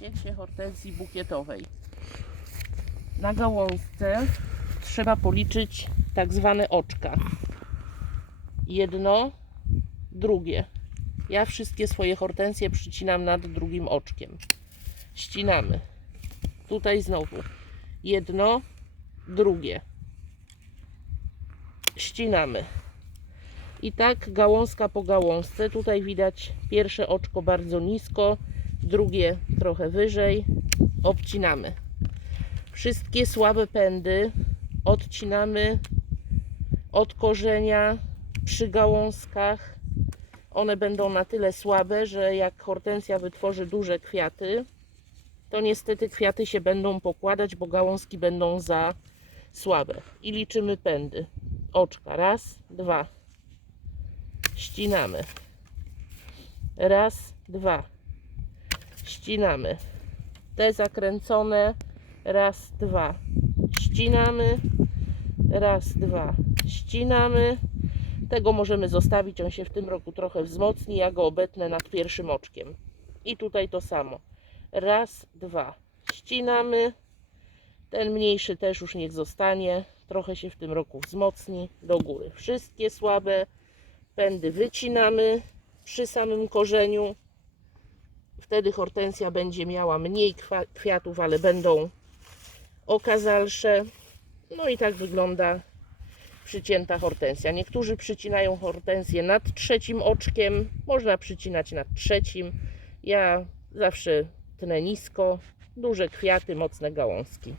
zacięcie hortensji bukietowej. Na gałązce trzeba policzyć tak zwane oczka. Jedno, drugie. Ja wszystkie swoje hortensje przycinam nad drugim oczkiem. Ścinamy. Tutaj znowu jedno, drugie. Ścinamy. I tak gałązka po gałązce. Tutaj widać pierwsze oczko bardzo nisko, drugie trochę wyżej. Obcinamy. Wszystkie słabe pędy odcinamy od korzenia przy gałązkach. One będą na tyle słabe, że jak hortensja wytworzy duże kwiaty, to niestety kwiaty się będą pokładać, bo gałązki będą za słabe. I liczymy pędy. Oczka. Raz, dwa. Ścinamy. Raz, dwa. Ścinamy. Te zakręcone. Raz, dwa. Ścinamy. Raz, dwa. Ścinamy. Tego możemy zostawić. On się w tym roku trochę wzmocni. Ja go obetnę nad pierwszym oczkiem. I tutaj to samo. Raz, dwa. Ścinamy. Ten mniejszy też już niech zostanie. Trochę się w tym roku wzmocni do góry. Wszystkie słabe pędy wycinamy przy samym korzeniu. Wtedy hortensja będzie miała mniej kwiatów, ale będą okazalsze. No i tak wygląda przycięta hortensja. Niektórzy przycinają hortensję nad trzecim oczkiem. Można przycinać nad trzecim. Ja zawsze tnę nisko. Duże kwiaty, mocne gałązki.